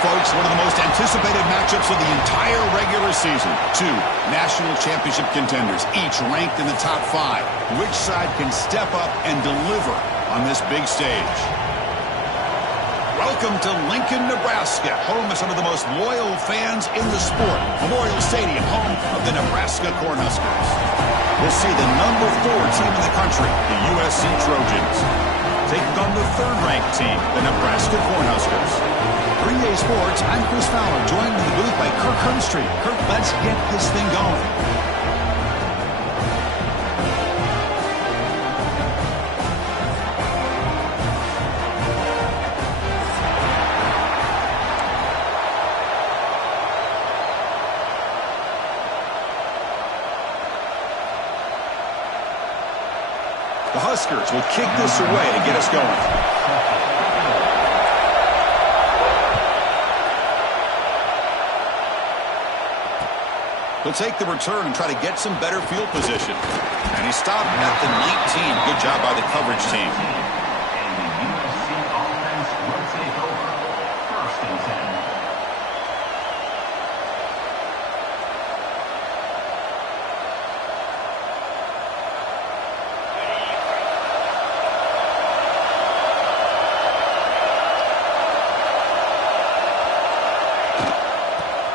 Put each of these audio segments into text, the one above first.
folks, one of the most anticipated matchups of the entire regular season. Two national championship contenders, each ranked in the top 5. Which side can step up and deliver on this big stage? Welcome to Lincoln, Nebraska, home of some of the most loyal fans in the sport. Memorial Stadium, home of the Nebraska Cornhuskers. We'll see the number 4 team in the country, the USC Trojans, taking on the 3rd-ranked team, the Nebraska Cornhuskers. 3A Sports, I'm Chris Fowler, joined in the booth by Kirk Herbstreit. Kirk, let's get this thing going. The Huskers will kick this away to get us going. He'll take the return and try to get some better field position. And he stopped at the 19. Good job by the coverage team. And the USC offense will take over. 1st and 10.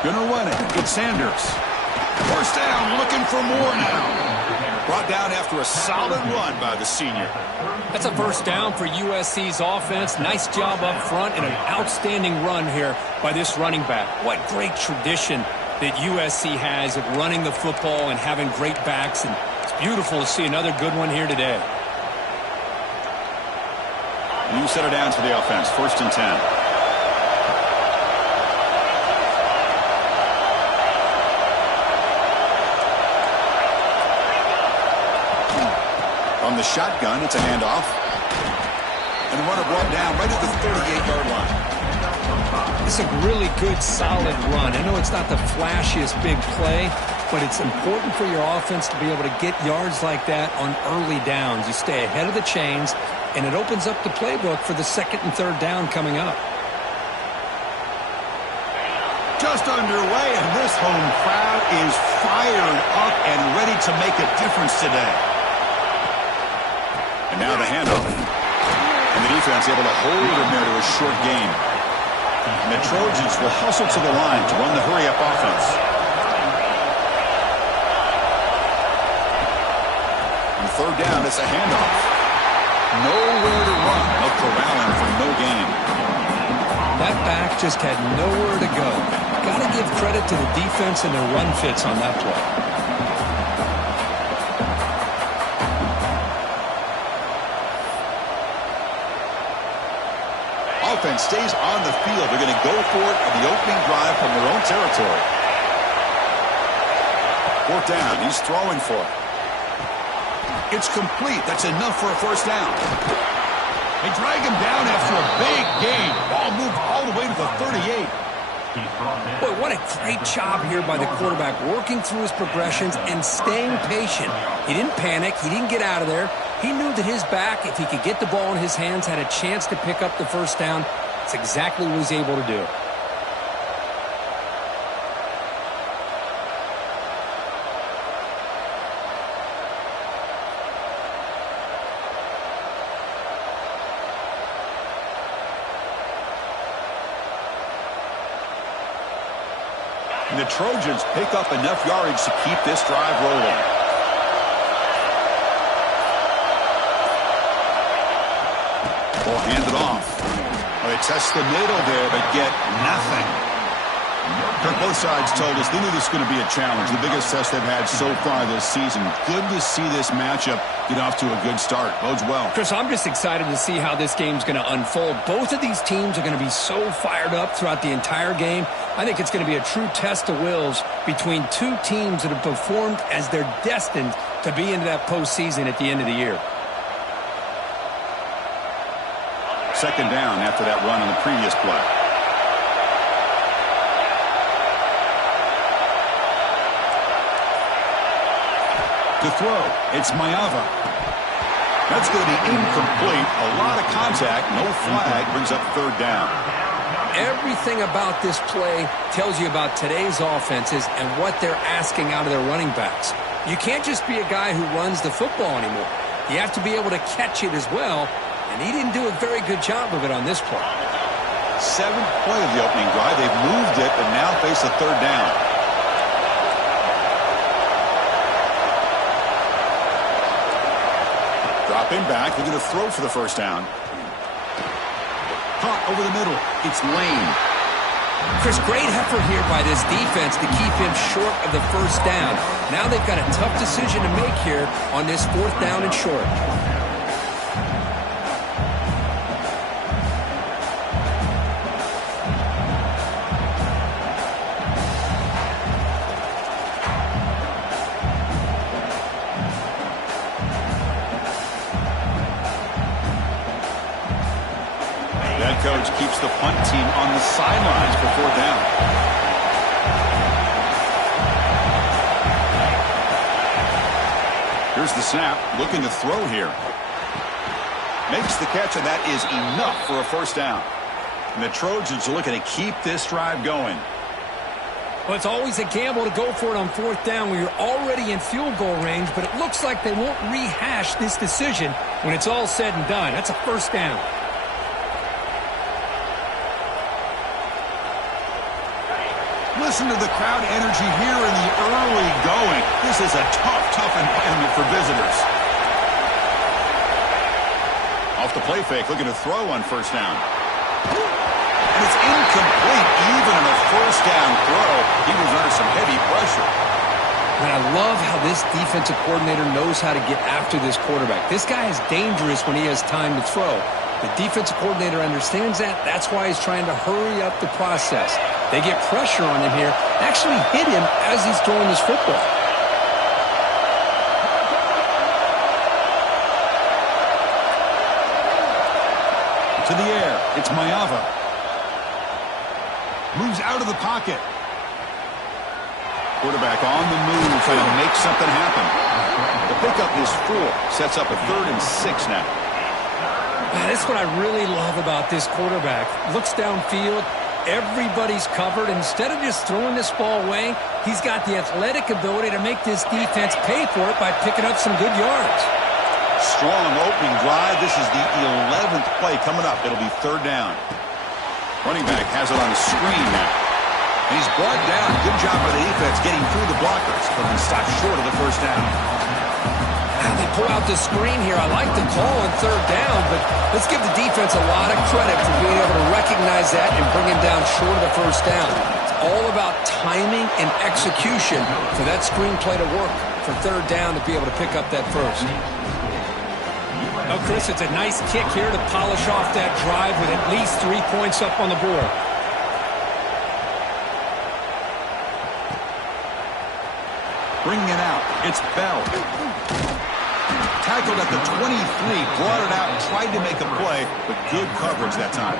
Gonna run it. It's Sanders. 1st down, looking for more now. Brought down after a solid run by the senior. That's a 1st down for USC's offense. Nice job up front and an outstanding run here by this running back. What great tradition that USC has of running the football and having great backs. And it's beautiful to see another good one here today. New set of downs for the offense. 1st and 10. On the shotgun, it's a handoff. And the runner brought down right at the 38-yard line. It's a really good, solid run. I know it's not the flashiest big play, but it's important for your offense to be able to get yards like that on early downs. You stay ahead of the chains, and it opens up the playbook for the 2nd and 3rd down coming up. Just underway, and this home crowd is fired up and ready to make a difference today. And now the handoff. And the defense able to hold him there to a short gain. And the Trojans will hustle to the line to run the hurry-up offense. And 3rd down, it's a handoff. Nowhere to run. No corralling for no gain. That back just had nowhere to go. Got to give credit to the defense and their run fits on that play. Offense stays on the field. They're going to go for it on the opening drive from their own territory. 4th down. He's throwing for it. It's complete. That's enough for a 1st down. They drag him down after a big gain. Ball moved all the way to the 38. Boy, what a great job here by the quarterback, working through his progressions and staying patient. He didn't panic. He didn't get out of there. He knew that his back, if he could get the ball in his hands, had a chance to pick up the 1st down. It's exactly what he's able to do. And the Trojans pick up enough yardage to keep this drive rolling. Ball handed off. Well, they test the middle there, but get nothing. Kirk, both sides told us they knew this was going to be a challenge, the biggest test they've had so far this season. Good to see this matchup get off to a good start. Bodes well. Chris, I'm just excited to see how this game's going to unfold. Both of these teams are going to be so fired up throughout the entire game. I think it's going to be a true test of wills between two teams that have performed as they're destined to be into that postseason at the end of the year. 2nd down after that run on the previous play. To throw, it's Mayava. That's going to be incomplete. A lot of contact, no flag, brings up 3rd down. everything about this play tells you about today's offenses and what they're asking out of their running backs. You can't just be a guy who runs the football anymore. You have to be able to catch it as well, and he didn't do a very good job of it on this play. 7th play of the opening drive. They've moved it, but now face a 3rd down. Dropping back, looking to throw for the 1st down. Caught over the middle. It's Lane. Chris, great effort here by this defense to keep him short of the 1st down. Now they've got a tough decision to make here on this 4th down and short. Coach keeps the punt team on the sidelines for 4th down. Here's the snap, looking to throw here. Makes the catch, and that is enough for a 1st down. And the Trojans are looking to keep this drive going. Well, it's always a gamble to go for it on 4th down when you're already in field goal range, but it looks like they won't rehash this decision when it's all said and done. That's a 1st down. Listen to the crowd energy here in the early going. This is a tough environment for visitors. Off the play fake, looking to throw on 1st down. And it's incomplete. Even on a 1st down throw, he was under some heavy pressure. And I love how this defensive coordinator knows how to get after this quarterback. This guy is dangerous when he has time to throw. The defensive coordinator understands that. That's why he's trying to hurry up the process. They get pressure on him here. Actually hit him as he's throwing this football. To the air. It's Mayava. Moves out of the pocket. Quarterback on the move, trying to make something happen. The pickup is 4. Sets up a 3rd and 6 now. That's what I really love about this quarterback. Looks downfield. Everybody's covered. Instead of just throwing this ball away, he's got the athletic ability to make this defense pay for it by picking up some good yards. Strong opening drive. This is the 11th play coming up. It'll be 3rd down. Running back has it on the screen now. And he's brought down. Good job by the defense getting through the blockers, but he stopped short of the 1st down. They pull out the screen here. I like the call on 3rd down, but let's give the defense a lot of credit for being able to recognize that and bring him down short of the 1st down. It's all about timing and execution for that screenplay to work for 3rd down to be able to pick up that 1st. Oh, Chris, it's a nice kick here to polish off that drive with at least 3 points up on the board. Bringing it out. It's Bell. Tackled at the 23, brought it out, tried to make a play, but good coverage that time.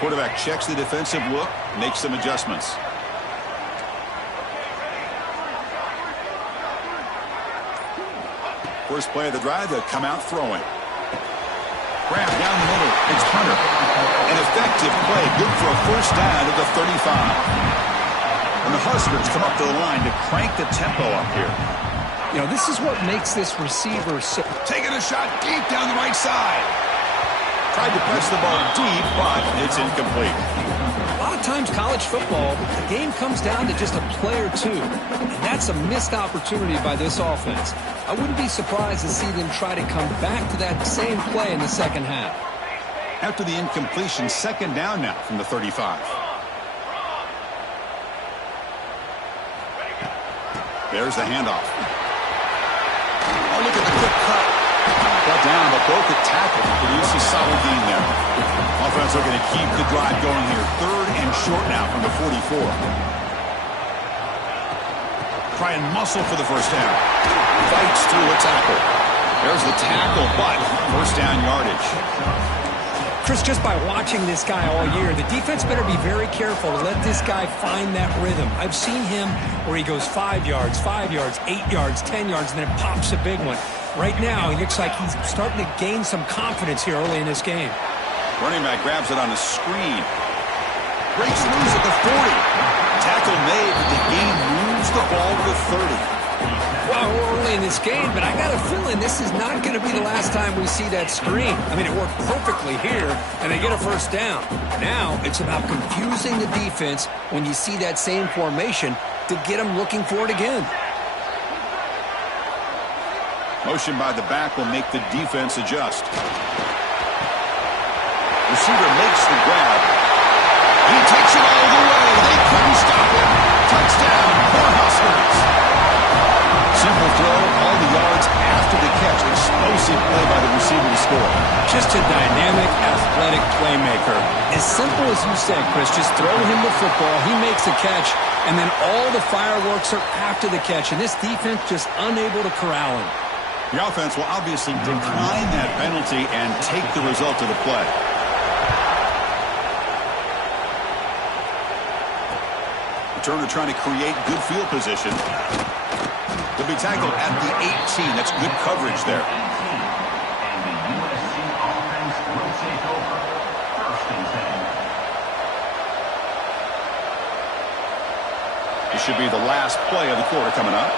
Quarterback checks the defensive look, makes some adjustments. First play of the drive, they'll come out throwing. Grab down the middle. It's Hunter. An effective play, good for a 1st down at the 35. And the Huskers come up to the line to crank the tempo up here. You know, this is what makes this receiver so... Taking a shot deep down the right side. Tried to press the ball deep, but it's incomplete. A lot of times college football, the game comes down to just a play or two. And that's a missed opportunity by this offense. I wouldn't be surprised to see them try to come back to that same play in the 2nd half. After the incompletion, 2nd down now from the 35. There's the handoff. Oh, look at the quick cut. Got down, but broke the tackle. Produces solid gain there. Offense looking to keep the drive going here. 3rd and short now from the 44. Try and muscle for the first down. Fights through a tackle. There's the tackle, but first down yardage. Chris, just by watching this guy all year, the defense better be very careful to let this guy find that rhythm. I've seen him where he goes 5 yards, 5 yards, 8 yards, 10 yards, and then it pops a big one. Right now, he looks like he's starting to gain some confidence here early in this game. Running back grabs it on a screen. Breaks loose at the 40. Tackle made, but the game moves the ball to the 30. Well, we're early in this game, but I got a feeling this is not going to be the last time we see that screen. I mean, it worked perfectly here, and they get a first down. Now, it's about confusing the defense when you see that same formation to get them looking for it again. Motion by the back will make the defense adjust. Receiver makes the grab. He takes it all the way. They couldn't stop him. Touchdown, Cornhuskers. Simple throw, all the yards after the catch. Explosive play by the receiver to score. Just a dynamic, athletic playmaker. As simple as you said, Chris, just throw him the football. He makes a catch, and then all the fireworks are after the catch. And this defense just unable to corral him. The offense will obviously decline that penalty and take the result of the play. Returner trying to create good field position. He'll be tackled at the 18. That's good coverage there. And the USC offense will take over. First and 10. This should be the last play of the quarter coming up.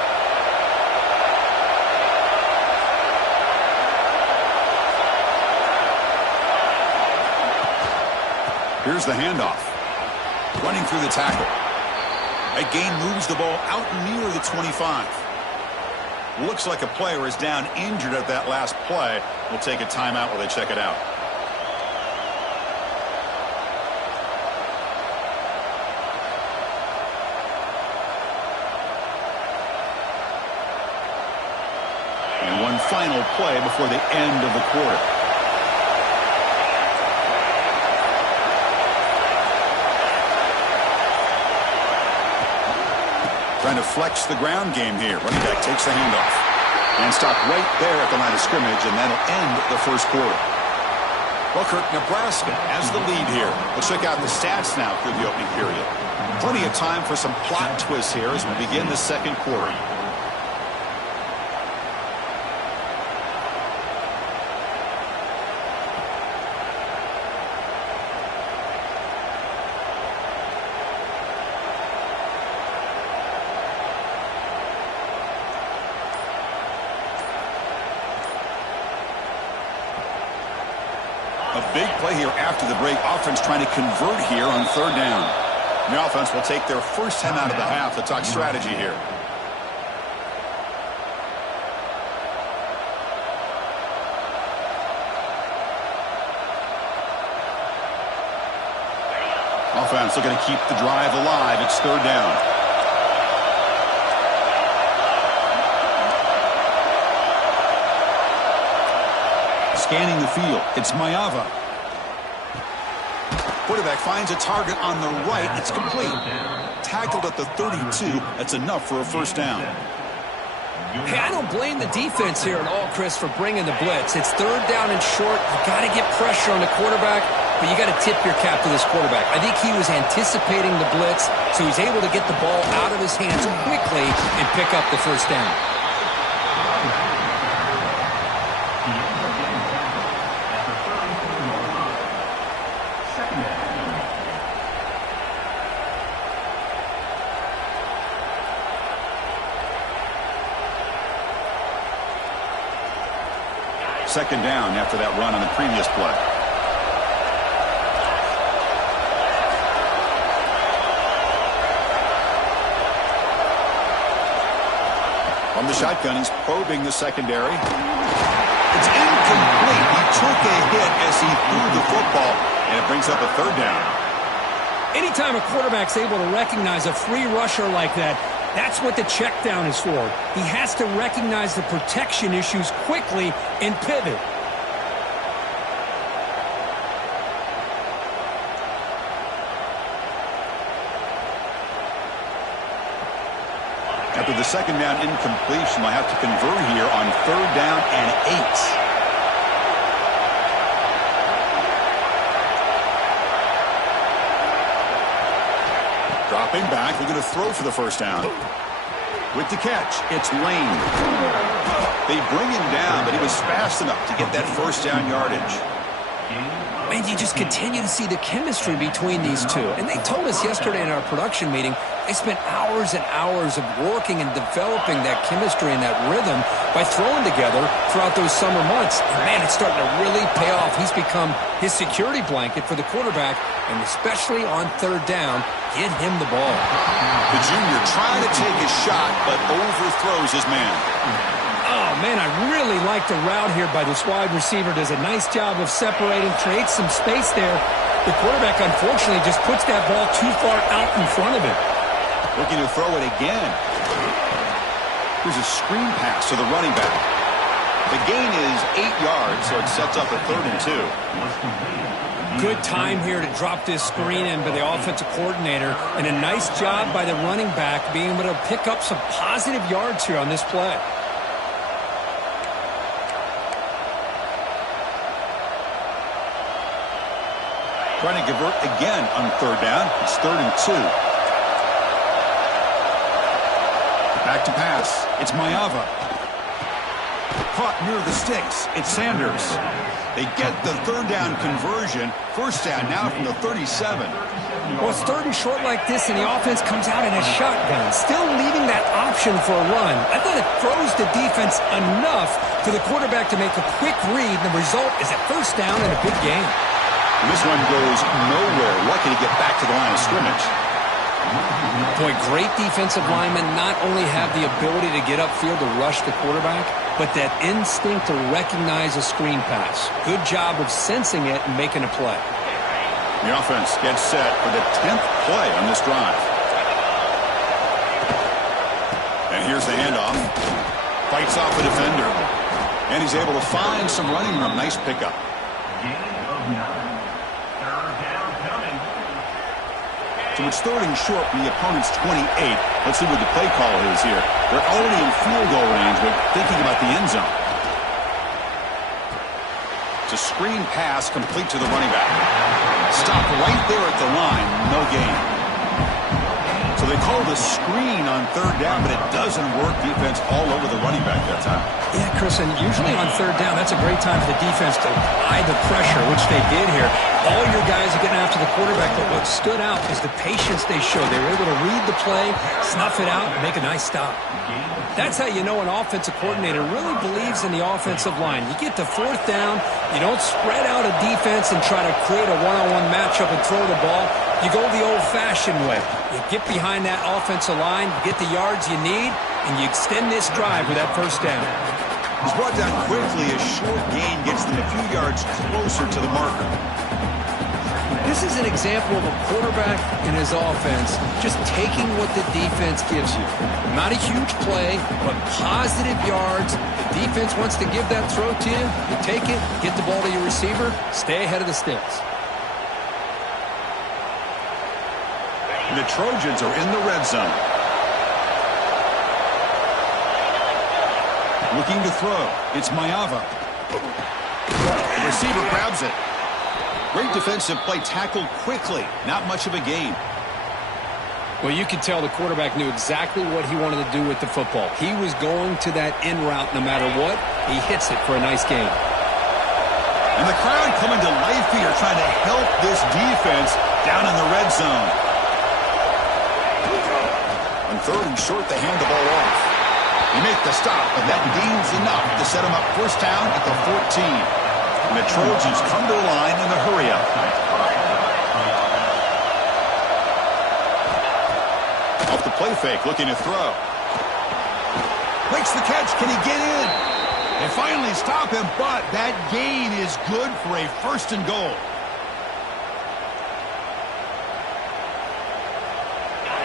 Here's the handoff. Running through the tackle. A gain moves the ball out near the 25. Looks like a player is down injured at that last play. We'll take a timeout while they check it out. And one final play before the end of the quarter. Trying to flex the ground game here. Running back takes the handoff. And stop right there at the line of scrimmage, and that'll end the first quarter. Well, Kirk, Nebraska has the lead here. Let's check out the stats now through the opening period. Plenty of time for some plot twists here as we begin the second quarter. A big play here after the break. Offense trying to convert here on third down. The offense will take their first 10 out of the half to talk strategy here. Offense looking to keep the drive alive. It's third down. Scanning the field. It's Mayava. Quarterback finds a target on the right. It's complete. Tackled at the 32. That's enough for a first down. Hey, I don't blame the defense here at all, Chris, for bringing the blitz. It's third down and short. You got to get pressure on the quarterback, but you got to tip your cap to this quarterback. I think he was anticipating the blitz, so he's able to get the ball out of his hands quickly and pick up the first down. Second down after that run on the previous play. From the shotgun, he's probing the secondary. It's incomplete. He took a hit as he threw the football, and it brings up a third down. Anytime a quarterback's able to recognize a free rusher like that, that's what the check down is for. He has to recognize the protection issues quickly and pivot. After the second down incompletion, they'll have to convert here on 3rd down and 8. Dropping back, they're going to throw for the first down. With the catch, it's Lane. They bring him down, but he was fast enough to get that first down yardage. Man, you just continue to see the chemistry between these two. And they told us yesterday in our production meeting, they spent hours and hours of working and developing that chemistry and that rhythm by throwing together throughout those summer months. And man, it's starting to really pay off. He's become his security blanket for the quarterback, and especially on 3rd down, get him the ball. The junior trying to take a shot, but overthrows his man. Oh, man, I really like the route here by this wide receiver. Does a nice job of separating, creates some space there. The quarterback, unfortunately, just puts that ball too far out in front of him. Looking to throw it again. Here's a screen pass to the running back. The gain is 8 yards, so it sets up a 3rd and 2. Good time here to drop this screen in by the offensive coordinator, and a nice job by the running back being able to pick up some positive yards here on this play. Trying to convert again on 3rd down. It's 3rd and 2. Back to pass. It's Mayava. Caught near the sticks. It's Sanders. They get the 3rd down conversion. First down now from the 37. Well, it's 3rd and short like this, and the offense comes out in a shotgun, still leaving that option for a run. I thought it throws the defense enough for the quarterback to make a quick read, and the result is a first down and a big gain. And this one goes nowhere. Lucky to get back to the line of scrimmage. Boy, great defensive linemen not only have the ability to get upfield to rush the quarterback, but that instinct to recognize a screen pass. Good job of sensing it and making a play. The offense gets set for the 10th play on this drive. And here's the handoff. Fights off a defender. And he's able to find some running room. Nice pickup. So it's 3rd and short from the opponent's 28. Let's see what the play call is here. They're already in field goal range, but thinking about the end zone. It's a screen pass complete to the running back. Stop right there at the line. No gain. So they call the screen on 3rd down, but it doesn't work. Defense all over the running back that time. Yeah, Chris, and usually on 3rd down, that's a great time for the defense to apply the pressure, which they did here. All your guys are getting after the quarterback, but what stood out is the patience they showed. They were able to read the play, snuff it out, and make a nice stop. That's how you know an offensive coordinator really believes in the offensive line. You get to 4th down, you don't spread out a defense and try to create a one-on-one matchup and throw the ball. You go the old-fashioned way. You get behind that offensive line, you get the yards you need, and you extend this drive with that first down. He's brought down quickly. A short gain gets them a few yards closer to the marker. This is an example of a quarterback in his offense just taking what the defense gives you. Not a huge play, but positive yards. The defense wants to give that throw to you. You take it, get the ball to your receiver, stay ahead of the sticks. And the Trojans are in the red zone. Looking to throw. It's Mayava. The receiver grabs it. Great defensive play, tackled quickly. Not much of a gain. Well, you could tell the quarterback knew exactly what he wanted to do with the football. He was going to that in route no matter what. He hits it for a nice gain. And the crowd coming to life here, trying to help this defense down in the red zone. On 3rd and short, they hand the ball off. They make the stop, but that gains enough to set them up first down at the 14. And the Trojans come to the line in the hurry-up. Off the play fake, looking to throw. Makes the catch. Can he get in? They finally stop him, but that gain is good for a 1st and goal.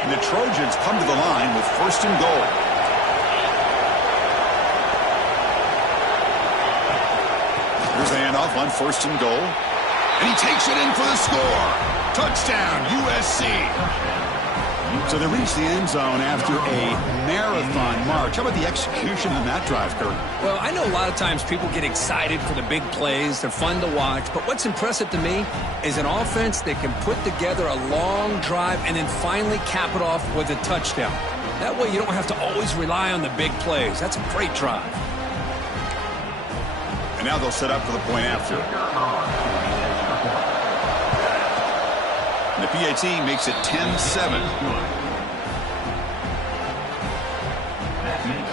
And the Trojans come to the line with 1st and goal. Here's the handoff on 1st and goal. And he takes it in for the score. Touchdown, USC. So they reached the end zone after a marathon march. How about the execution on that drive, Kurt? Well, I know a lot of times people get excited for the big plays. They're fun to watch. But what's impressive to me is an offense that can put together a long drive and then finally cap it off with a touchdown. That way you don't have to always rely on the big plays. That's a great drive. And now they'll set up for the point after. And the PAT makes it 10-7.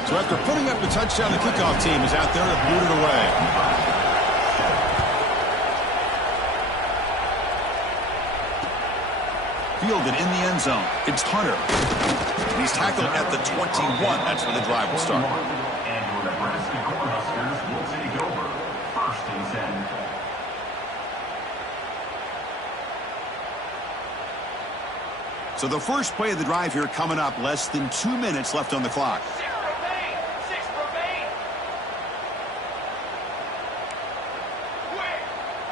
So after putting up the touchdown, the kickoff team is out there to boot it away. Fielded in the end zone. It's Hunter. And he's tackled at the 21. That's where the drive will start. And your Nebraska Cornhuskers will take over. 1st and 10. So the first play of the drive here coming up. Less than 2 minutes left on the clock. 6 remain.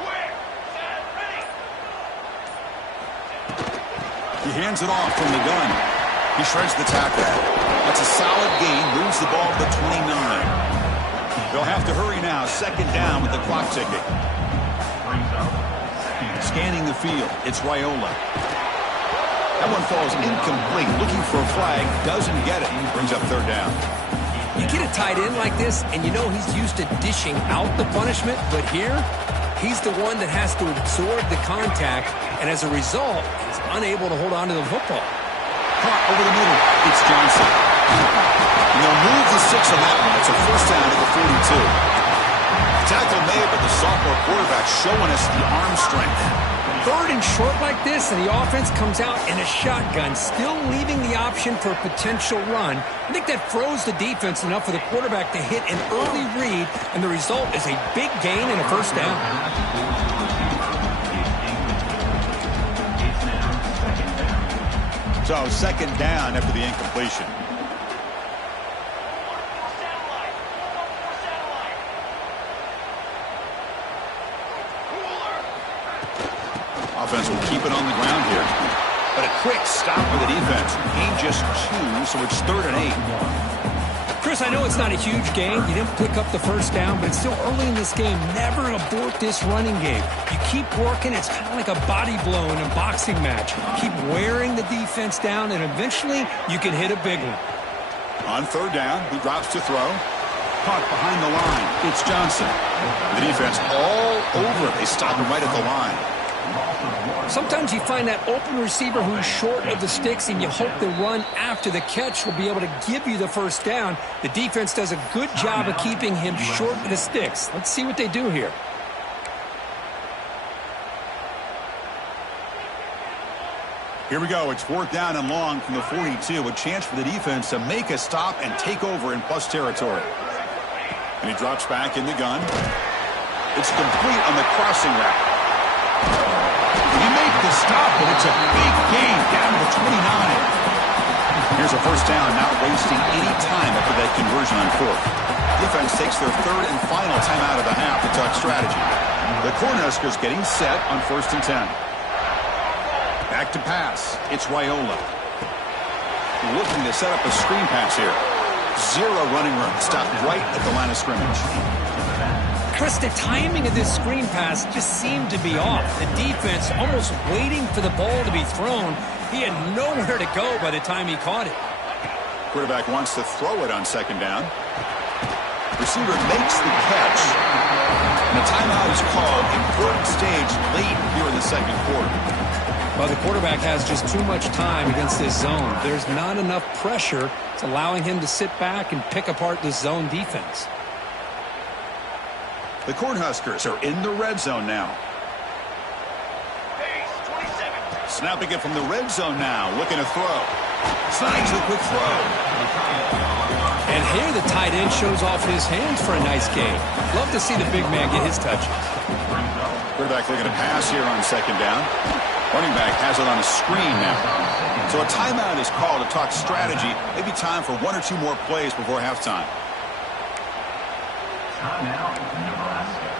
Quick, set, ready. He hands it off from the gun. He shreds the tackle. That's a solid gain. Moves the ball to the 29. They'll have to hurry now. 2nd down with the clock ticking. Scanning the field. It's Raiola. That one falls incomplete. Looking for a flag. Doesn't get it. Brings up 3rd down. You get a tight end like this, and you know he's used to dishing out the punishment. But here, he's the one that has to absorb the contact. And as a result, he's unable to hold on to the football. Caught over the middle. It's Johnson. And they'll move the 6 on that one. It's a 1st down at the 42. Tackle made, but the sophomore quarterback showing us the arm strength. 3rd and short like this, and the offense comes out in a shotgun, still leaving the option for a potential run. I think that froze the defense enough for the quarterback to hit an early read, and the result is a big gain and a 1st down. So 2nd down after the incompletion. Offense will keep it on the ground here. But a quick stop for the defense. Gain just 2, so it's 3rd and 8. Chris, I know it's not a huge game. You didn't pick up the 1st down, but it's still early in this game. Never abort this running game. You keep working. It's kind of like a body blow in a boxing match. Keep wearing the defense down, and eventually you can hit a big one. On 3rd down, he drops to throw. Caught behind the line. It's Johnson. The defense all over. They stop him right at the line. Sometimes you find that open receiver who's short of the sticks, and you hope the run after the catch will be able to give you the 1st down. The defense does a good job of keeping him short of the sticks. Let's see what they do here. Here we go. It's 4th down and long from the 42. A chance for the defense to make a stop and take over in plus territory. And he drops back in the gun. It's complete on the crossing route. He made the stop, but it's a big gain down to the 29. Here's a 1st down, not wasting any time after that conversion on 4th. Defense takes their 3rd and final timeout of the half to talk strategy. The Cornhuskers getting set on 1st and 10. Back to pass. It's Raiola. Looking to set up a screen pass here. 0 running room. Stopped right at the line of scrimmage. Chris, the timing of this screen pass just seemed to be off. The defense almost waiting for the ball to be thrown. He had nowhere to go by the time he caught it. Quarterback wants to throw it on 2nd down. Receiver makes the catch. And a timeout is called. Important stage late here in the 2nd quarter. Well, the quarterback has just too much time against this zone. There's not enough pressure. It's allowing him to sit back and pick apart this zone defense. The Cornhuskers are in the red zone now. Snapping it from the red zone now. Looking to throw. Snags the quick throw. And here the tight end shows off his hands for a nice game. Love to see the big man get his touches. Quarterback looking to pass here on 2nd down. Running back has it on a screen now. So a timeout is called to talk strategy. Maybe time for 1 or 2 more plays before halftime. Timeout, Nebraska.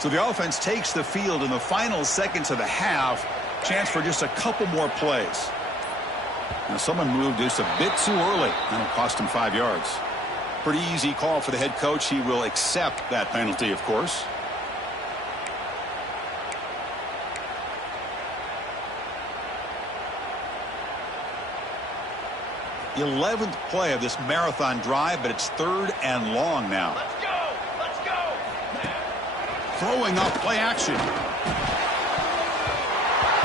So the offense takes the field in the final seconds of the half. Chance for just a couple more plays. Now someone moved just a bit too early. That'll cost him 5 yards. Pretty easy call for the head coach. He will accept that penalty, of course. 11th play of this marathon drive, but it's 3rd and long now. Let's go! Let's go! Throwing up play action.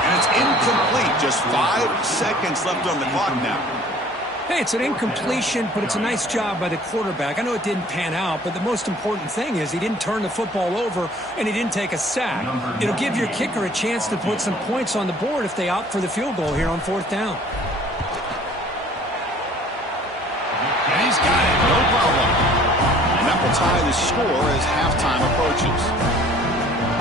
And it's incomplete. Just 5 seconds left on the clock now. Hey, it's an incompletion, but it's a nice job by the quarterback. I know it didn't pan out, but the most important thing is he didn't turn the football over and he didn't take a sack. It'll give your kicker a chance to put some points on the board if they opt for the field goal here on 4th down. And he's got it. No problem. And that will tie the score as halftime approaches.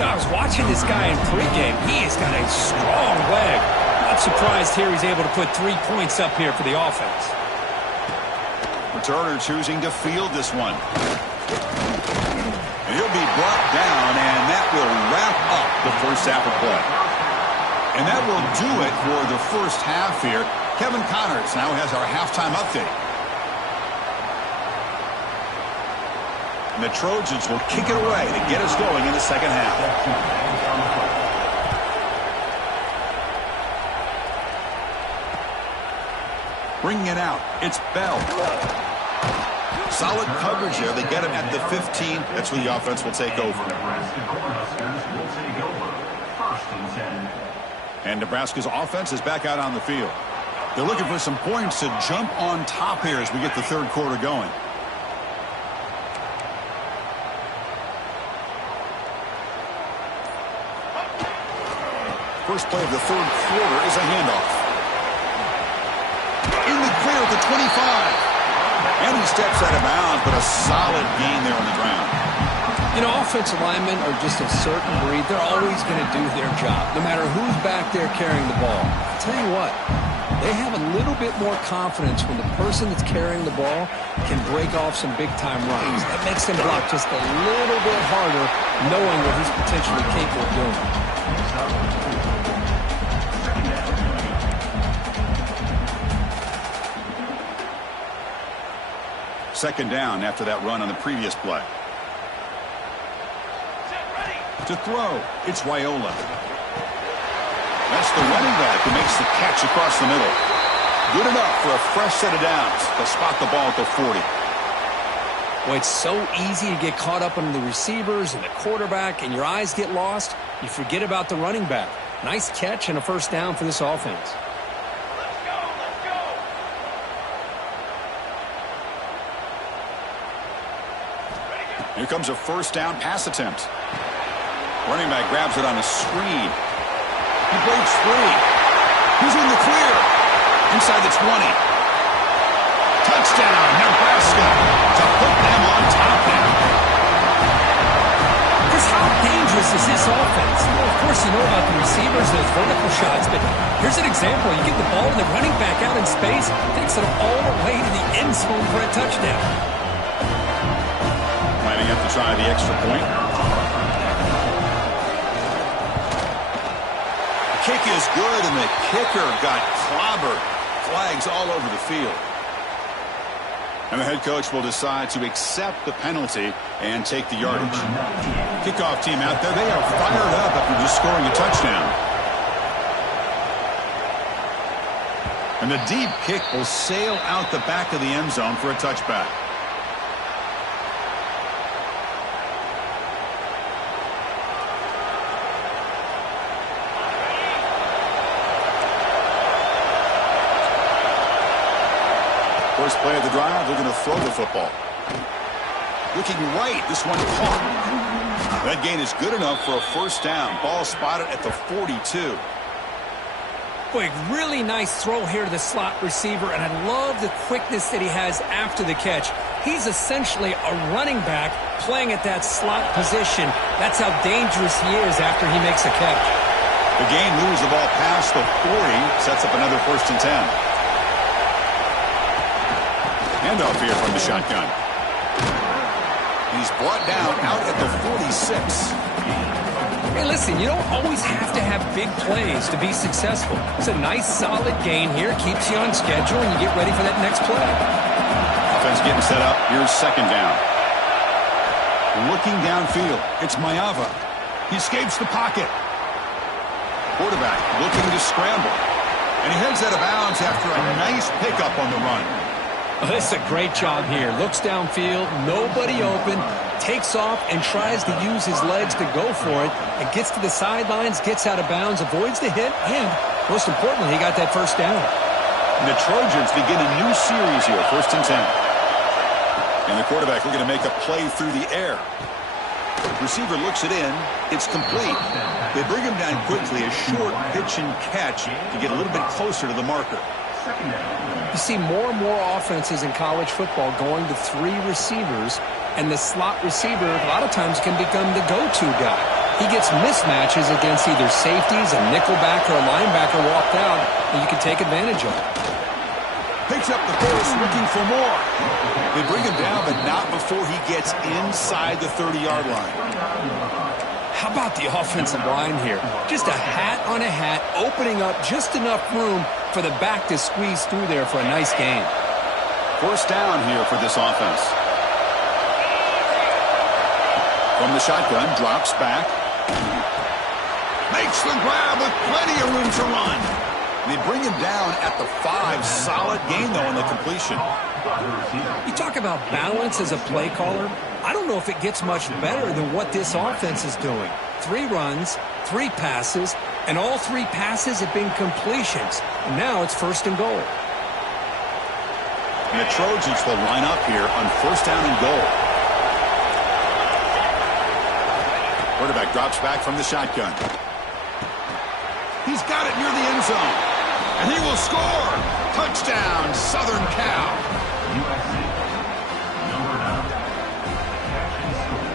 Now, I was watching this guy in pregame. He has got a strong leg. Not surprised here he's able to put 3 points up here for the offense. Returner choosing to field this one. And he'll be brought down, and that will wrap up the first half of play. And that will do it for the first half here. Kevin Connors now has our halftime update. And the Trojans will kick it away to get us going in the second half. Bringing it out, it's Bell. Solid coverage there. They get him at the 15. That's where the offense will take over. And Nebraska's offense is back out on the field. They're looking for some points to jump on top here as we get the third quarter going. First play of the third quarter is a handoff. In the clear at the 25. And he steps out of bounds, but a solid gain there on the ground. You know, offensive linemen are just a certain breed. They're always going to do their job, no matter who's back there carrying the ball. I'll tell you what, they have a little bit more confidence when the person that's carrying the ball can break off some big-time runs. That makes them block just a little bit harder, knowing what he's potentially capable of doing. Second down after that run on the previous play. To throw, it's Raiola. That's the running back who makes the catch across the middle. Good enough for a fresh set of downs. They'll spot the ball at the 40. Well, it's so easy to get caught up on the receivers and the quarterback, and your eyes get lost. You forget about the running back. Nice catch and a first down for this offense. Here comes a first down pass attempt. Running back grabs it on a screen. He breaks free. He's in the clear. Inside the 20. Touchdown, Nebraska, to put them on top now. Because how dangerous is this offense? Well, of course, you know about the receivers, those vertical shots, but here's an example. You get the ball and the running back out in space, takes it all the way to the end zone for a touchdown. Lining up to try the extra point. The kick is good, and the kicker got clobbered. Flags all over the field. And the head coach will decide to accept the penalty and take the yardage. Kickoff team out there. They are fired up after just scoring a touchdown. And the deep kick will sail out the back of the end zone for a touchback. First play of the drive, they're going to throw the football. Looking right, this one caught. That gain is good enough for a first down. Ball spotted at the 42. Boy, really nice throw here to the slot receiver, and I love the quickness that he has after the catch. He's essentially a running back playing at that slot position. That's how dangerous he is after he makes a catch. The gain moves the ball past the 40, sets up another first and 10. Handoff here from the shotgun. He's brought down out at the 46. Hey, listen, you don't always have to have big plays to be successful. It's a nice, solid gain here. Keeps you on schedule, and you get ready for that next play. Offense getting set up. Here's second down. Looking downfield. It's Mayava. He escapes the pocket. Quarterback looking to scramble. And he heads out of bounds after a nice pickup on the run. Oh, this is a great job here. Looks downfield, nobody open, takes off and tries to use his legs to go for it, and gets to the sidelines, gets out of bounds, avoids the hit, and most importantly, he got that first down. And the Trojans begin a new series here, 1st and 10. And the quarterback looking to make a play through the air. Receiver looks it in. It's complete. They bring him down quickly, a short pitch and catch to get a little bit closer to the marker. You see more and more offenses in college football going to 3 receivers, and the slot receiver a lot of times can become the go-to guy. He gets mismatches against either safeties, a nickelback, or a linebacker walked out, and you can take advantage of it. Picks up the pace, looking for more. They bring him down, but not before he gets inside the 30-yard line. How about the offensive line here? Just a hat on a hat, opening up just enough room for the back to squeeze through there for a nice gain. 1st down here for this offense. From the shotgun, drops back. Makes the grab with plenty of room to run. They bring him down at the 5. Solid gain, though, on the completion. You talk about balance as a play caller. I don't know if it gets much better than what this offense is doing. 3 runs, 3 passes, and all 3 passes have been completions. And now it's 1st and goal. And the Trojans will line up here on 1st down and goal. Quarterback drops back from the shotgun. He's got it near the end zone. And he will score. Touchdown, Southern Cal. USC, number 9. Catch and score.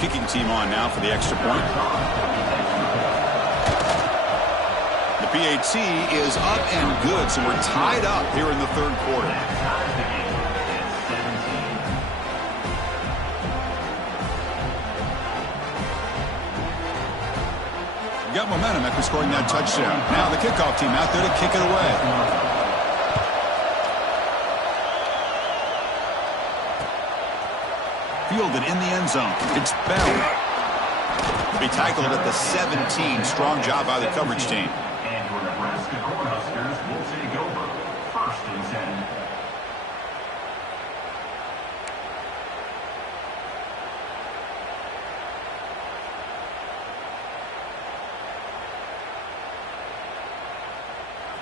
Kicking team on now for the extra point. The PAT is up and good, so we're tied up here in the 3rd quarter. Got momentum after scoring that touchdown. Now the kickoff team out there to kick it away. Fielded in the end zone. It's Bell. Be tackled at the 17. Strong job by the coverage team. And your Nebraska Cornhuskers will take over 1st and 10.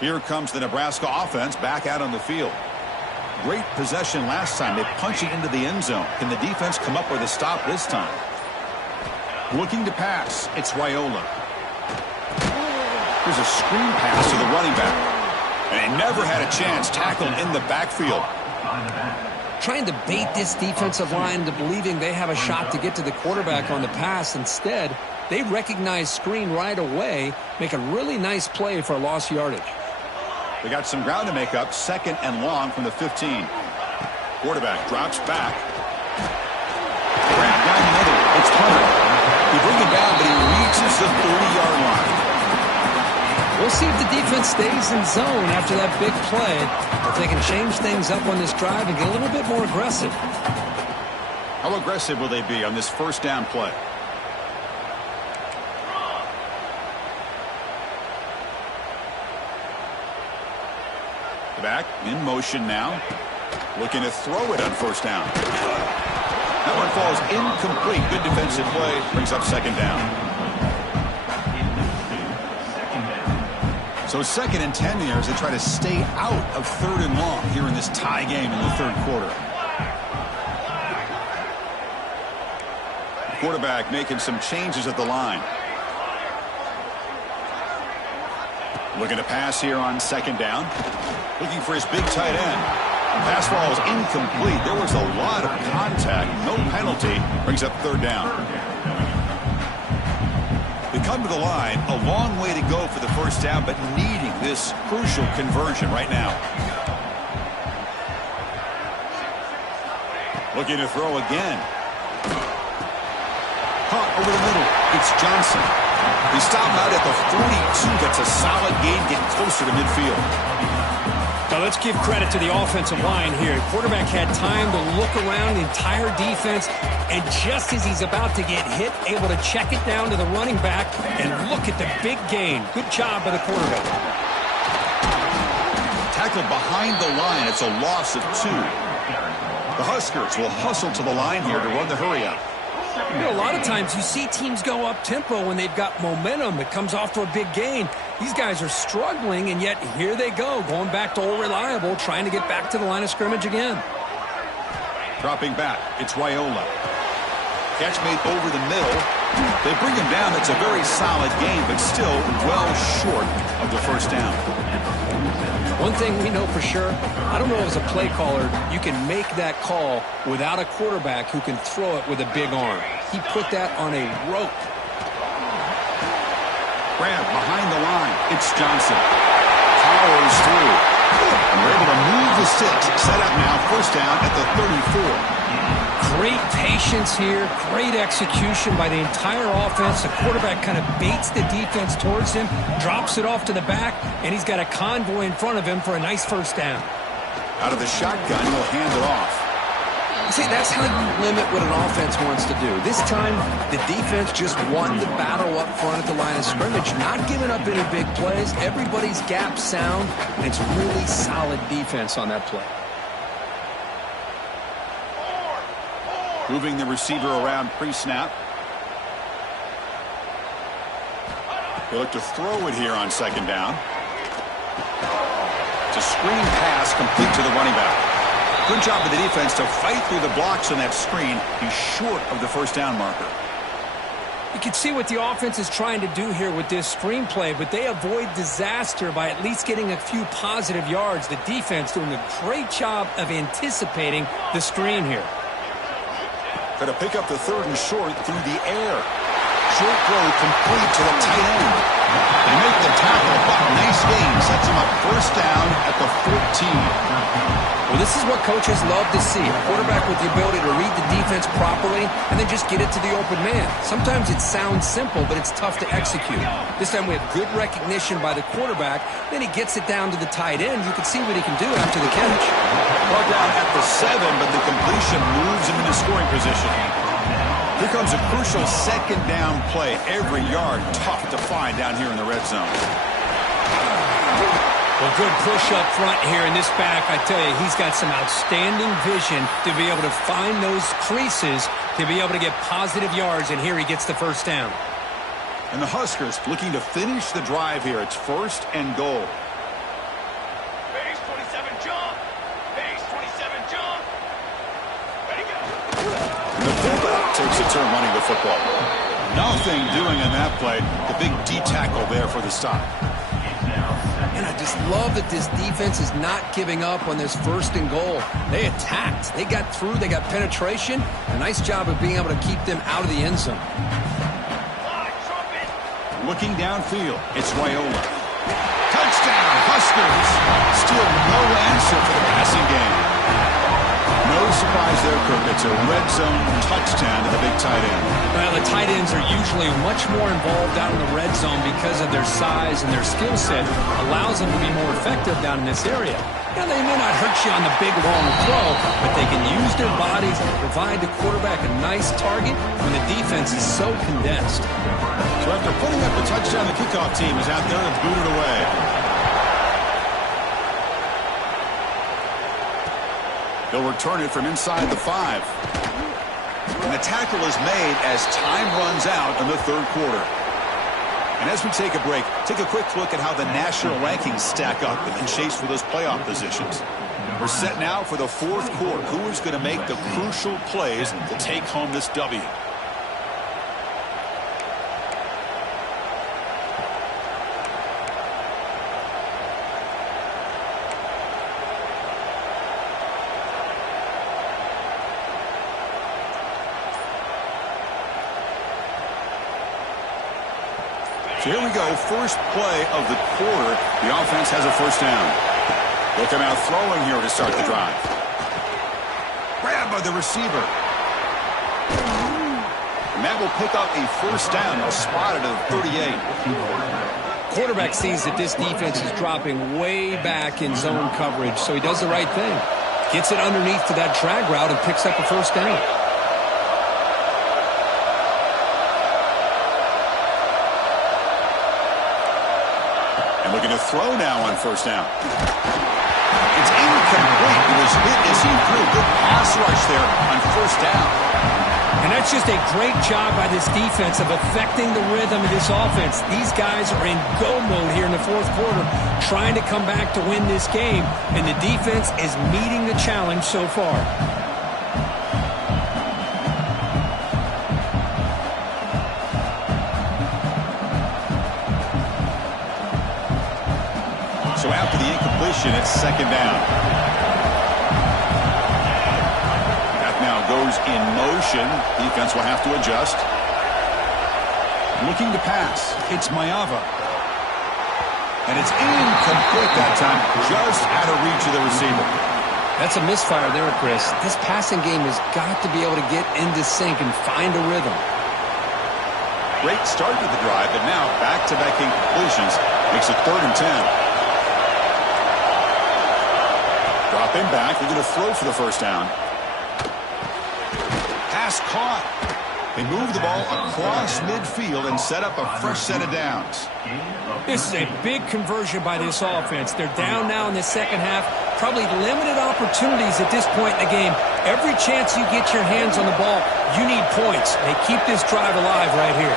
Here comes the Nebraska offense back out on the field. Great possession last time. They punch it into the end zone. Can the defense come up with a stop this time? Looking to pass. It's Raiola. There's a screen pass to the running back. And he never had a chance. Tackled in the backfield. Trying to bait this defensive line into believing they have a shot to get to the quarterback on the pass. Instead, they recognize screen right away, make a really nice play for a lost yardage. They got some ground to make up. 2nd and long from the 15. Quarterback drops back. Grab down another. It's Hunter. He brings it down, but he reaches the 30-yard line. We'll see if the defense stays in zone after that big play. If they can change things up on this drive and get a little bit more aggressive. How aggressive will they be on this 1st down play? The back in motion now. Looking to throw it on 1st down. That one falls incomplete. Good defensive play. Brings up 2nd down. So 2nd and 10 here as they try to stay out of 3rd and long here in this tie game in the 3rd quarter. Quarterback making some changes at the line. Looking to pass here on 2nd down. Looking for his big tight end. Pass ball is incomplete. There was a lot of contact. No penalty. Brings up 3rd down. They come to the line, a long way to go for the first down, but needing this crucial conversion right now. Looking to throw again. Caught over the middle. It's Johnson. He stopped out at the 42. Gets a solid gain, getting closer to midfield. Now let's give credit to the offensive line here. Quarterback had time to look around the entire defense, and just as he's about to get hit, able to check it down to the running back, and look at the big gain. Good job by the quarterback. Tackled behind the line. It's a loss of 2. The Huskers will hustle to the line here to run the hurry-up. You know, a lot of times you see teams go up-tempo when they've got momentum. It comes off to a big gain. These guys are struggling, and yet here they go, going back to old reliable, trying to get back to the line of scrimmage again. Dropping back, it's Raiola. Catch made over the middle. They bring him down. That's a very solid gain, but still well short of the first down. One thing we know for sure, I don't know as a play caller, you can make that call without a quarterback who can throw it with a big arm. He put that on a rope. Grab behind the line. It's Johnson. Powers through. And we're able to move the sticks. Set up now, first down at the 34. Great patience here, great execution by the entire offense. The quarterback kind of baits the defense towards him, drops it off to the back, and he's got a convoy in front of him for a nice first down. Out of the shotgun, he'll hand it off. See, that's how you limit what an offense wants to do. This time, the defense just won the battle up front at the line of scrimmage, not giving up any big plays. Everybody's gap sound, and it's really solid defense on that play. Moving the receiver around pre-snap. They look to throw it here on second down. It's a screen pass complete to the running back. Good job of the defense to fight through the blocks on that screen. He's short of the first down marker. You can see what the offense is trying to do here with this screenplay, but they avoid disaster by at least getting a few positive yards. The defense doing a great job of anticipating the screen here. Going to pick up the 3rd and short through the air. Short throw complete to the tight end. They make the tackle, but nice gain. Sets him up first down at the 14. Well, this is what coaches love to see. A quarterback with the ability to read the defense properly and then just get it to the open man. Sometimes it sounds simple, but it's tough to execute. This time we have good recognition by the quarterback. Then he gets it down to the tight end. You can see what he can do after the catch. Brought down at the 7, but the completion moves him into scoring position. Here comes a crucial second down play. Every yard tough to find down here in the red zone. Well, good push up front here in this back. I tell you, he's got some outstanding vision to be able to find those creases to be able to get positive yards, and here he gets the first down. And the Huskers looking to finish the drive here. It's 1st and goal. Base 27 jump. Base 27 jump. Ready, go. And the fullback takes a turn running the football. Nothing doing on that play. The big D tackle there for the stop. And I just love that this defense is not giving up on this 1st and goal. They attacked. They got through. They got penetration. A nice job of being able to keep them out of the end zone. Looking downfield, it's Raiola. Touchdown, Huskers. Still no answer for the passing game. No surprise there, Kirk. It's a red zone touchdown to the big tight end. Well, the tight ends are usually much more involved out in the red zone because of their size and their skill set. Allows them to be more effective down in this area. Now, they may not hurt you on the big, long throw, but they can use their bodies to provide the quarterback a nice target when the defense is so condensed. So after putting up a touchdown, the kickoff team is out there and booted away. They'll return it from inside the 5. And the tackle is made as time runs out in the 3rd quarter. And as we take a break, take a quick look at how the national rankings stack up in the chase for those playoff positions. We're set now for the 4th quarter. Who is going to make the crucial plays to take home this W? So here we go, first play of the quarter. The offense has a first down. They'll come out throwing here to start the drive. Grab by the receiver. And that will pick up a first down. They'll spot it at 38. Quarterback sees that this defense is dropping way back in zone coverage, so he does the right thing. Gets it underneath to that drag route and picks up a first down. And looking to throw now on first down. It's incomplete. It was hit as he threw. Good pass rush there on first down. And that's just a great job by this defense of affecting the rhythm of this offense. These guys are in go mode here in the fourth quarter, trying to come back to win this game, and the defense is meeting the challenge so far. So after the incompletion, it's second down. That now goes in motion. Defense will have to adjust. Looking to pass. It's Mayava. And it's incomplete that time, just out of reach of the receiver. That's a misfire there, Chris. This passing game has got to be able to get into sync and find a rhythm. Great start to the drive, but now back-to-back incompletions makes it 3rd and 10. Dropping back, they're going to throw for the first down. Pass caught. They move the ball across midfield and set up a fresh set of downs. This is a big conversion by this offense. They're down now in the second half. Probably limited opportunities at this point in the game. Every chance you get your hands on the ball, you need points. They keep this drive alive right here.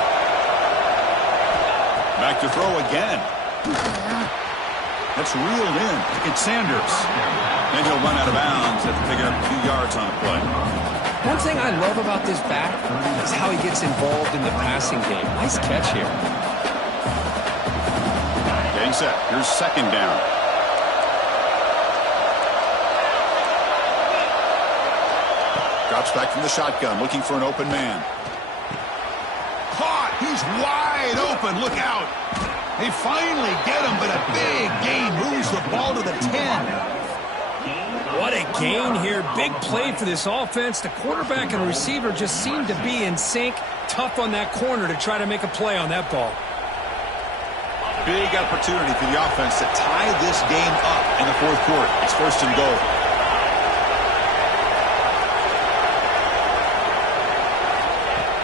Back to throw again. That's reeled in. It's Sanders. And he'll run out of bounds after picking up 2 yards on the play. One thing I love about this back is how he gets involved in the passing game. Nice catch here. Getting set. Here's second down. Drops back from the shotgun, looking for an open man. Caught! He's wide open. Look out! They finally get him, but a big gain moves the ball to the 10. What a gain here. Big play for this offense. The quarterback and receiver just seem to be in sync. Tough on that corner to try to make a play on that ball. Big opportunity for the offense to tie this game up in the fourth quarter. It's 1st and goal.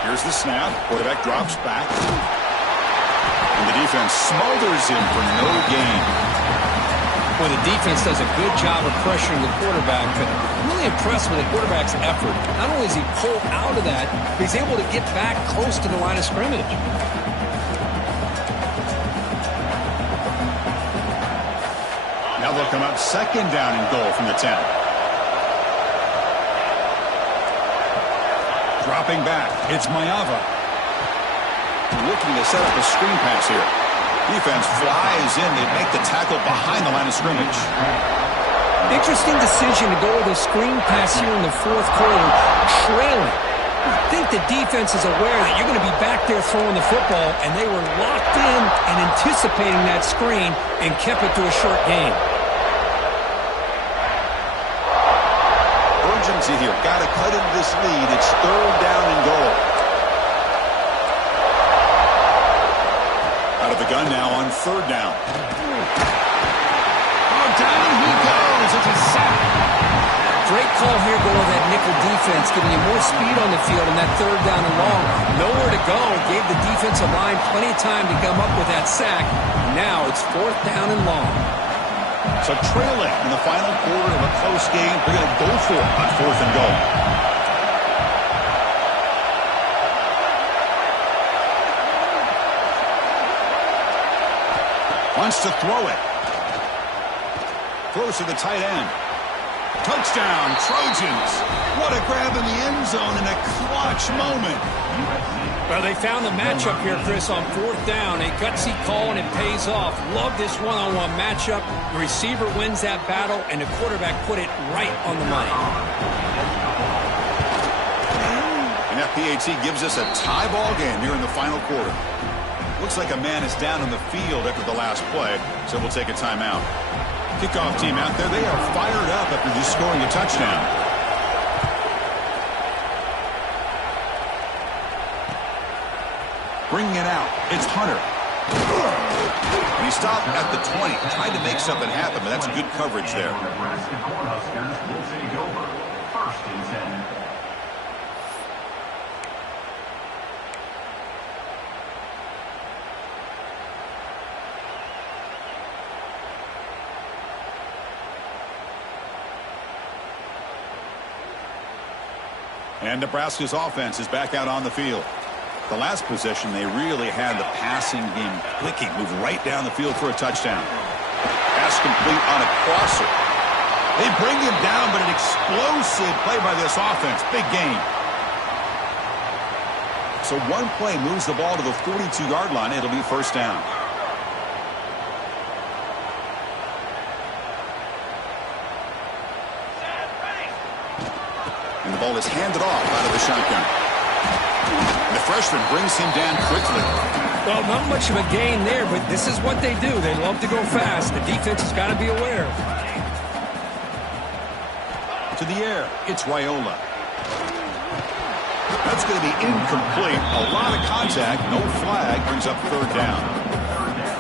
Here's the snap. Quarterback drops back. And the defense smothers him for no gain. Well, the defense does a good job of pressuring the quarterback, but I'm really impressed with the quarterback's effort. Not only is he pulled out of that, but he's able to get back close to the line of scrimmage. Now they'll come up second down and goal from the 10. Dropping back, it's Mayava. Looking to set up a screen pass here. Defense flies in. They make the tackle behind the line of scrimmage. Interesting decision to go with a screen pass here in the fourth quarter, trailing. I think the defense is aware that you're going to be back there throwing the football, and they were locked in and anticipating that screen and kept it to a short gain. Urgency here. Got to cut into this lead. It's 3rd down and goal. Out of the gun now on 3rd down. Oh, down he goes. It's a sack. Great call here going with that nickel defense, giving you more speed on the field on that 3rd down and long. Nowhere to go. Gave the defensive line plenty of time to come up with that sack. Now it's 4th down and long. So trailing in the final quarter of a close game, they're going to go for it on 4th and goal. Wants to throw it. Throws to the tight end. Touchdown, Trojans. What a grab in the end zone in a clutch moment. Well, they found the matchup here, Chris, on 4th down. A gutsy call, and it pays off. Love this one-on-one matchup. The receiver wins that battle, and the quarterback put it right on the money. And that PAT gives us a tie ball game here in the final quarter. Looks like a man is down on the field after the last play, so we'll take a timeout. Kickoff team out there, they are fired up after just scoring a touchdown. Bringing it out, it's Hunter. He stopped at the 20, trying to make something happen, but that's good coverage there. Nebraska Cornhuskers will take over. 1st and 10. And Nebraska's offense is back out on the field. The last possession, they really had the passing game clicking, moved right down the field for a touchdown. Pass complete on a crosser. They bring him down, but an explosive play by this offense. Big gain. So one play moves the ball to the 42-yard line. It'll be 1st down. And the ball is handed off out of the shotgun. And the freshman brings him down quickly. Well, not much of a gain there, but this is what they do. They love to go fast. The defense has got to be aware. To the air, it's Raiola. That's going to be incomplete. A lot of contact, no flag, brings up 3rd down.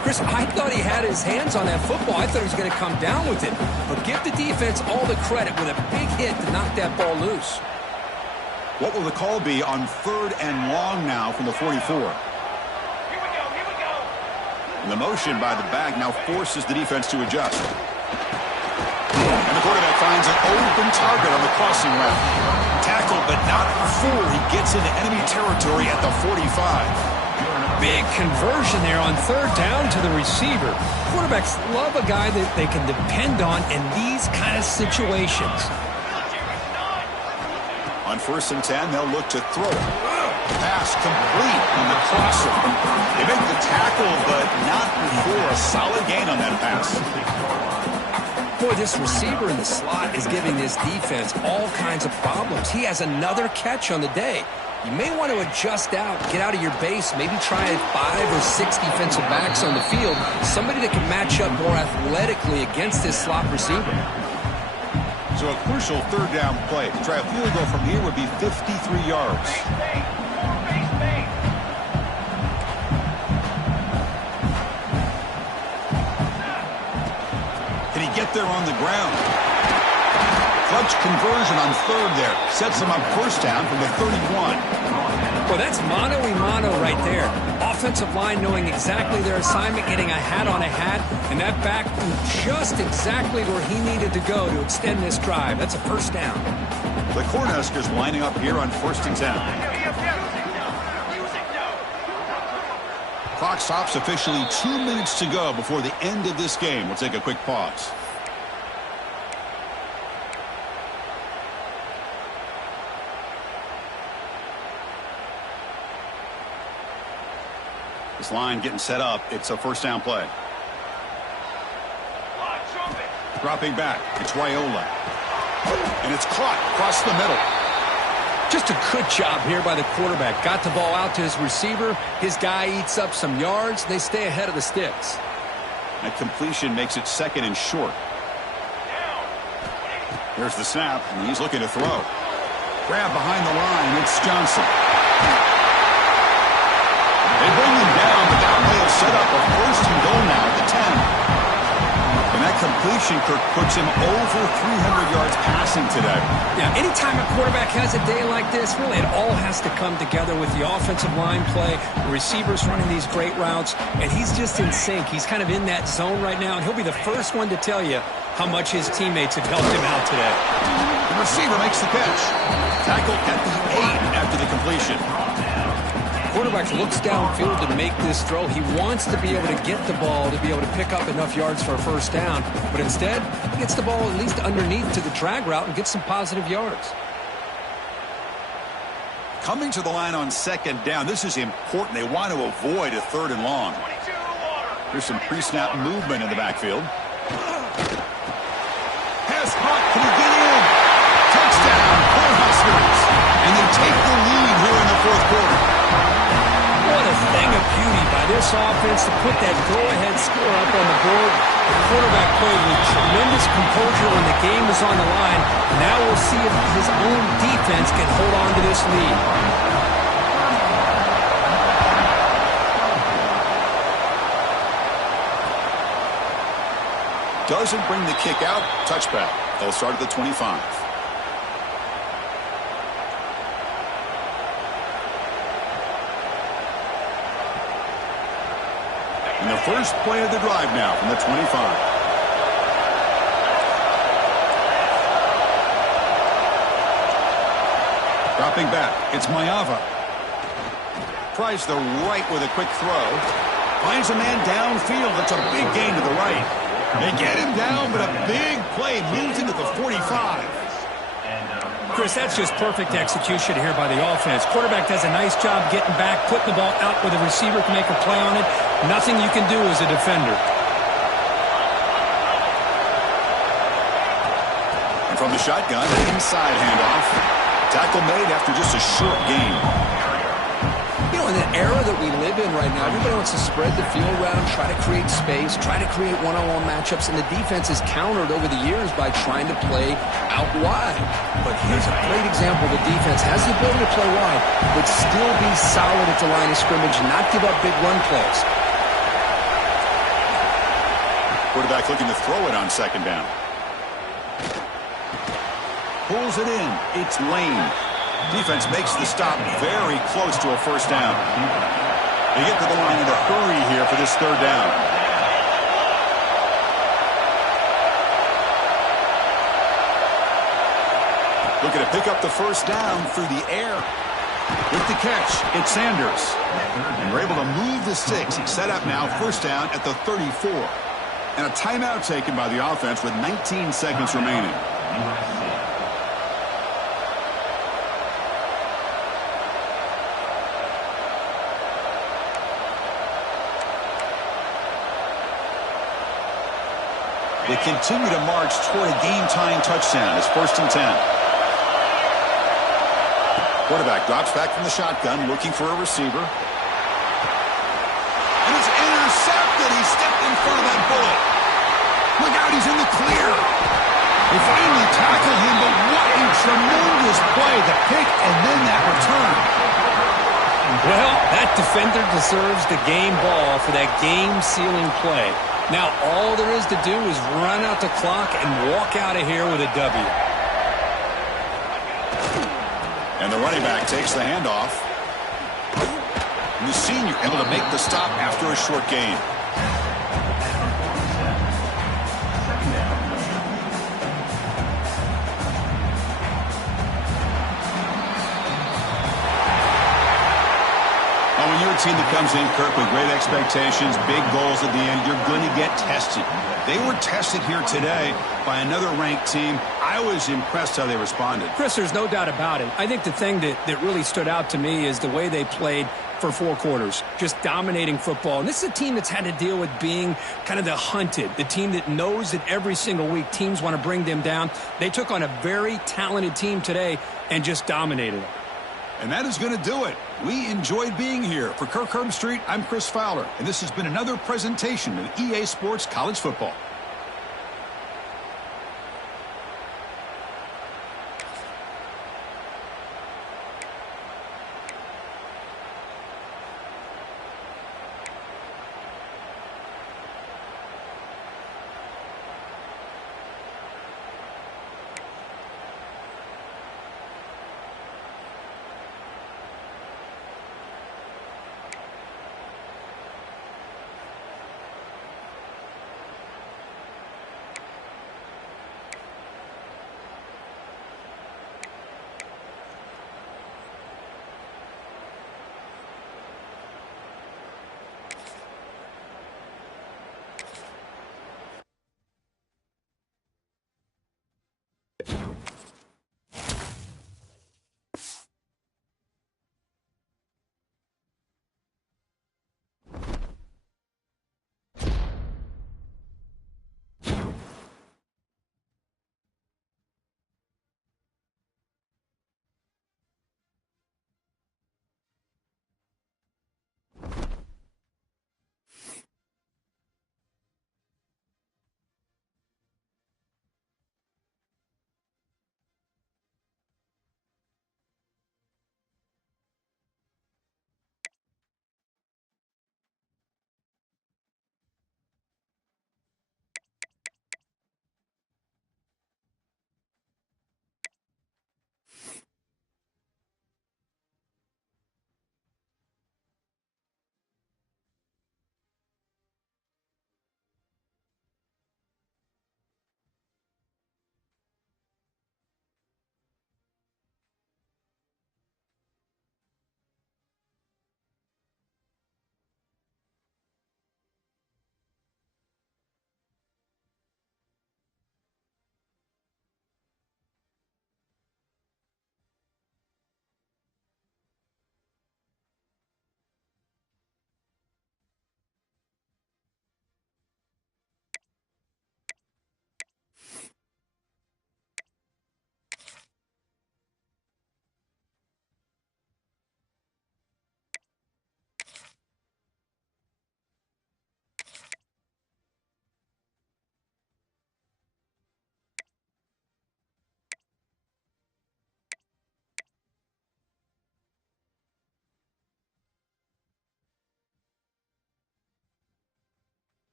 Chris, I thought he had his hands on that football. I thought he was going to come down with it. But give the defense all the credit with a big hit to knock that ball loose. What will the call be on 3rd and long now from the 44? Here we go, here we go. And the motion by the back now forces the defense to adjust. And the quarterback finds an open target on the crossing route. Tackled, but not before he gets into enemy territory at the 45. Big conversion there on 3rd down to the receiver. Quarterbacks love a guy that they can depend on in these kind of situations. On 1st and 10, they'll look to throw it. Pass complete on the crosser. They make the tackle, but not before a solid gain on that pass. Boy, this receiver in the slot is giving this defense all kinds of problems. He has another catch on the day. You may want to adjust out, get out of your base, maybe try 5 or 6 defensive backs on the field, somebody that can match up more athletically against this slot receiver. So a crucial 3rd down play. To try a field goal from here would be 53 yards. Can he get there on the ground? Clutch conversion on 3rd there. Sets him up 1st down from the 31. Well, that's mano-a-mano right there. Offensive line knowing exactly their assignment, getting a hat on a hat, and that back just exactly where he needed to go to extend this drive. That's a 1st down. The Cornhuskers lining up here on 1st and 10. Clock stops officially 2 minutes to go before the end of this game. We'll take a quick pause. This line getting set up. It's a 1st down play. Dropping back. It's Raiola. And it's caught across the middle. Just a good job here by the quarterback. Got the ball out to his receiver. His guy eats up some yards. They stay ahead of the sticks. That completion makes it 2nd and short. There's the snap, and he's looking to throw. Grab behind the line. It's Johnson. They bring him down, but that way will set up a 1st and goal now at the 10. And that completion, Kirk, puts him over 300 yards passing today. Yeah, anytime a quarterback has a day like this, really it all has to come together with the offensive line play, the receivers running these great routes, and he's just in sync. He's kind of in that zone right now, and he'll be the first one to tell you how much his teammates have helped him out today. The receiver makes the catch. Tackled at the 8 after the completion. Quarterback looks downfield to make this throw. He wants to be able to get the ball to be able to pick up enough yards for a 1st down. But instead, he gets the ball at least underneath to the drag route and gets some positive yards. Coming to the line on 2nd down. This is important. They want to avoid a 3rd and long. There's some pre-snap movement in the backfield. Pass caught. Can he get in? Touchdown, Cornhuskers. And they take the lead here in the 4th quarter. What a thing of beauty by this offense to put that go-ahead score up on the board. The quarterback played with tremendous composure when the game was on the line. Now we'll see if his own defense can hold on to this lead. Doesn't bring the kick out. Touchback. They'll start at the 25. And the first play of the drive now from the 25. Dropping back. It's Mayava. Tries the right with a quick throw. Finds a man downfield. That's a big gain to the right. They get him down, but a big play moves into the 45. Chris, that's just perfect execution here by the offense. Quarterback does a nice job getting back, putting the ball out where the receiver can make a play on it. Nothing you can do as a defender. And from the shotgun, inside handoff. Tackle made after just a short gain. You know, in the era that we live in right now, everybody wants to spread the field around, try to create space, try to create one-on-one matchups, and the defense is countered over the years by trying to play out wide. But here's a great example. The defense has the ability to play wide, but still be solid at the line of scrimmage and not give up big run plays. Quarterback looking to throw it on second down. Pulls it in. It's Lane. Defense makes the stop very close to a first down. They get to the line in a hurry here for this third down. Looking to pick up the first down through the air. With the catch, it's Sanders. And we're able to move the sticks. Set up now, first down at the 34. And a timeout taken by the offense with 19 seconds remaining. They continue to march toward a game-tying touchdown. It's 1st and 10. Quarterback drops back from the shotgun, looking for a receiver. And it's intercepted. He stepped in front of that bullet. Look out, he's in the clear. They finally tackle him, but what a tremendous play. The pick and then that return. Well, that defender deserves the game ball for that game-sealing play. Now, all there is to do is run out the clock and walk out of here with a W. And the running back takes the handoff. And the senior able to make the stop after a short gain. When you're a team that comes in, Kirk, with great expectations, big goals at the end, you're going to get tested. They were tested here today by another ranked team. I was impressed how they responded. Chris, there's no doubt about it. I think the thing that really stood out to me is the way they played for 4 quarters, just dominating football. And this is a team that's had to deal with being kind of the hunted, the team that knows that every single week teams want to bring them down. They took on a very talented team today and just dominated it. And that is going to do it. We enjoyed being here. For Kirk Herbstreit, I'm Chris Fowler, and this has been another presentation of EA Sports College Football.